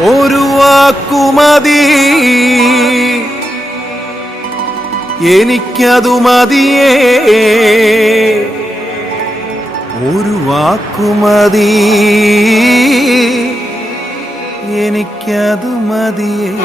ഒരു വാക്കുമതി, എനിക്കതു മതിയേ. ഒരു വാക്കുമതി, എനിക്കതു മതിയേ.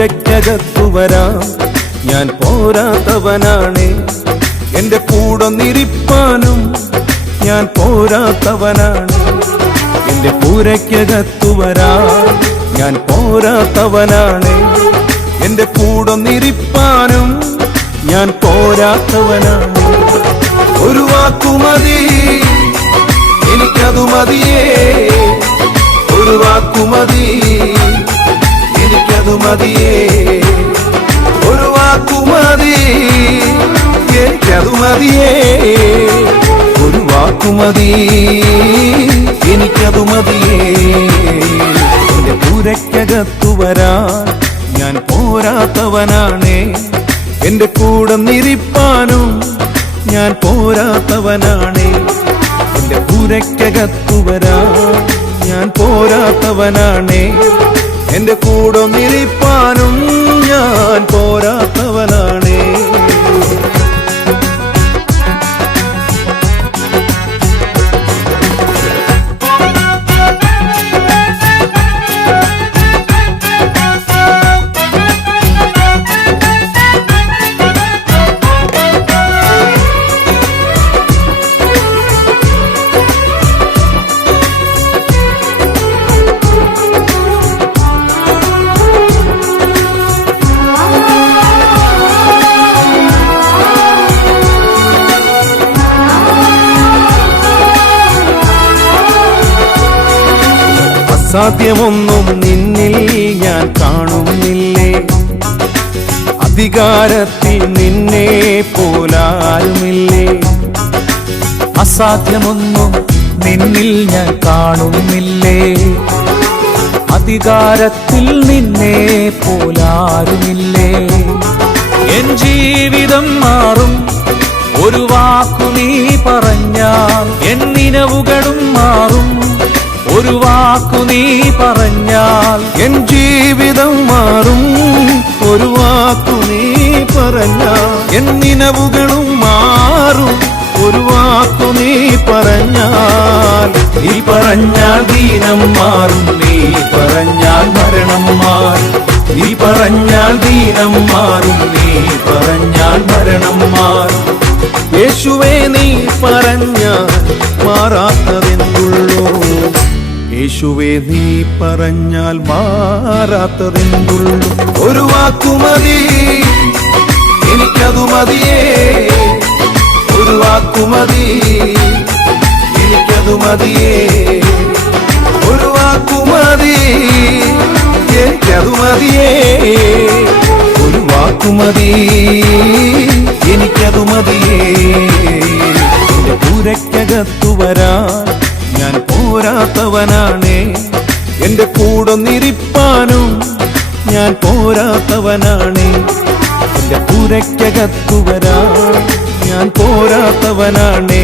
ക്കകത്തു വരാം, ഞാൻ പോരാത്തവനാണ്. എന്റെ കൂടൊന്നിരിപ്പാനും ഞാൻ പോരാത്തവനാണ്. എന്റെ പൂരയ്ക്കകത്തു വരാം, ഞാൻ പോരാത്തവനാണ്. എന്റെ കൂടൊന്നിരിപ്പാനും ഞാൻ പോരാത്തവനാണ്. ഒരു വാക്കുമതി, എനിക്കതു മതിയേ. ഒരു വാക്കുമതി, എനിക്കതു മതിയേ. ഒരു വാക്കുമതി, എനിക്കതു മതിയേ. ഒരു വാക്കുമതി, എനിക്കതു മതിയേ. എന്റെ പൂരയ്ക്കകത്തു വരാൻ ഞാൻ പോരാത്തവനാണ്. എന്റെ കൂടൊന്നിരിപ്പാനും ഞാൻ പോരാത്തവനാണ്. എന്റെ പൂരയ്ക്കകത്തു വരാൻ ഞാൻ പോരാത്തവനാണ്. എന്റെ കൂടൊന്നിരിപ്പാനും ഞാൻ പോരാത്തവനാണ്. അസാധ്യമൊന്നും നിന്നിൽ ഞാൻ കാണുന്നില്ലേ. അധികാരത്തിൽ നിന്നെ പോലാരുമില്ലേ. അസാധ്യമൊന്നും നിന്നിൽ ഞാൻ കാണുന്നില്ലേ. അധികാരത്തിൽ നിന്നെ പോലാരുമില്ലേ. എൻ ജീവിതം മാറും ഒരു വാക്കു നീ പറഞ്ഞാൽ. എൻ നിലവുകളും മാറും ഒരു വാക്കു നീ പറഞ്ഞാൽ. എൻ ജീവിതം മാറും ഒരു വാക്കു നീ പറഞ്ഞാൽ. എൻ നിലവുകളും മാറും ഒരു വാക്കു നീ പറഞ്ഞാൽ. നീ പറഞ്ഞാൽ ദീനം മാറും, നീ പറഞ്ഞാൽ മരണം മാറും. നീ പറഞ്ഞാൽ ദീനം മാറും, നീ പറഞ്ഞാൽ മരണം മാറും. യേശുവേ നീ പറഞ്ഞാൽ മാറാത്തതെന്തുള്ളൂ. യേശുവേ നീ പറഞ്ഞാൽ മാറാത്തതെന്തുള്ളൂ. ഒരു വാക്കുമതി, എനിക്കതു മതിയേ. ഒരു വാക്കുമതി, എനിക്കതു മതിയേ. ഒരു വാക്കുമതി, എനിക്കതു മതിയേ. ഒരു വാക്കുമതി, എനിക്കതു മതിയേ. എന്റെ പൂരയ്ക്കകത്തു വരാൻ ഞാൻ പോരാത്തവനാണ്. എന്റെ കൂടൊന്നിരിപ്പാനും ഞാൻ പോരാത്തവനാണ്. എന്റെ പൂരയ്ക്കകത്തു വരാൻ ഞാൻ പോരാത്തവനാണ്.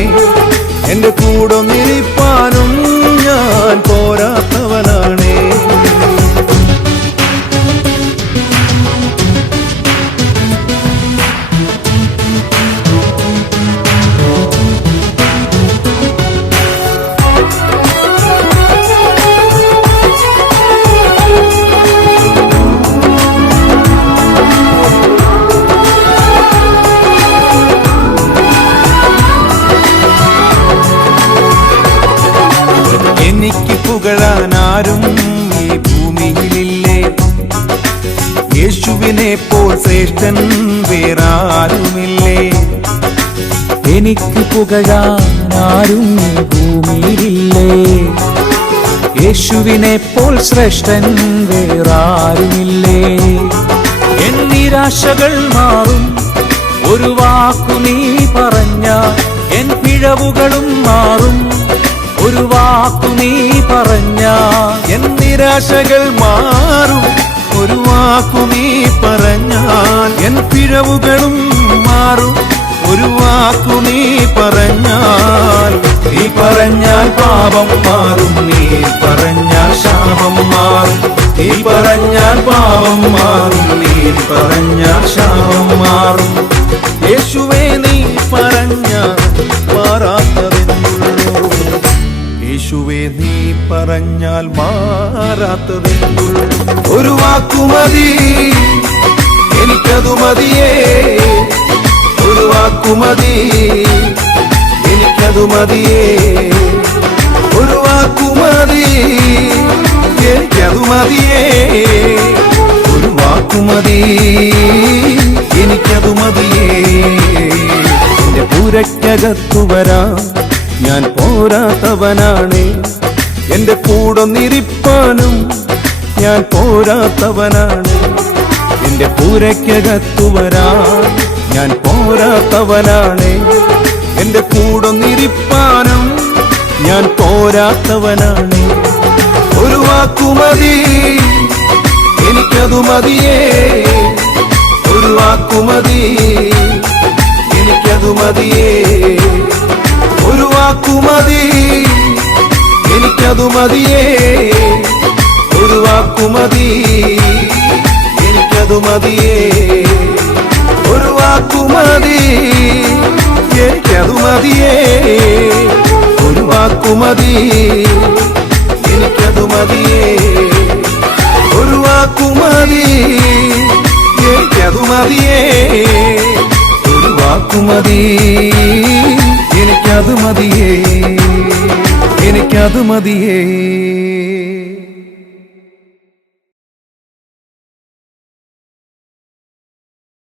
എന്റെ കൂടൊന്നിരിപ്പാനും ഞാൻ പോരാത്തവനാണ്. എനിക്ക് പുകഴാൻ ആരും ഈ ഭൂമിയിലില്ലേ. യേശുവിനെ പോൽ ശ്രേഷ്ഠൻ വേറാരുമില്ലേ. എനിക്ക് പുകഴാൻ ആരും ഈ ഭൂമിയിലില്ലേ. യേശുവിനെ പോൽ ശ്രേഷ്ഠൻ വേറാരുമില്ലേ. എൻ നിരാശകൾ മാറും ഒരു വാക്കു നീ പറഞ്ഞാൽ, എൻ പിഴവുകളും മാറും ഒരു വാക്കു നീ പറഞ്ഞാൽ. എൻ നിരാശകൾ മാറും ഒരു വാക്കു നീ പറഞ്ഞാൽ, എൻ പിഴവുകളും മാറും ഒരു വാക്കു നീ പറഞ്ഞാൽ. നീ പറഞ്ഞാൽ പാപം മാറും, നീ പറഞ്ഞാൽ ശാപം മാറും. നീ പറഞ്ഞാൽ പാപം മാറും, നീ പറഞ്ഞാൽ ശാപം മാറും. യേശുവേ നീ പറഞ്ഞാൽ മാറാത്തതെന്നുള്ളൂ. യേശുവേ നീ പറഞ്ഞാൽ മാറാത്തതെന്നുള്ളൂ. ഒരു വാക്കുമതി എനിക്കതു മതിയേ, ഒരു വാക്കുമതി എനിക്കതു മതിയേ, ഒരു വാക്കുമതി എനിക്കതു മതിയേ, ഒരു വാക്കുമതി എനിക്കതു മതിയേ. എന്റെ പൂരയ്ക്കകത്തു വരാൻ ഞാൻ പോരാത്തവനാണ്, എന്റെ കൂടൊന്നിരിപ്പാനും ഞാൻ പോരാത്തവനാണ്. എന്റെ പൂരയ്ക്കകത്തു വരാൻ ഞാൻ പോരാത്തവനാണ്, എന്റെ കൂടൊന്നിരിപ്പാനും ഞാൻ പോരാത്തവനാണ്. ഒരു വാക്കുമതി എനിക്കതു മതിയേ, ഒരു വാക്കുമതി എനിക്കതു മതിയേ, ഒരു വാക്കുമതി എനിക്കതു മതിയേ, ഒരു വാക്കുമതി എനിക്കതു മതിയേ, ഒരു വാക്കുമതി എനിക്കതു മതിയേ, ഒരു വാക്കുമതി എനിക്കതു മതിയേ, ഒരു വാക്കുമതി എനിക്കതു മതിയേ, ഒരു വാക്കുമതി എനിക്കതു മതിയേ, എനിക്കതു മതിയേ.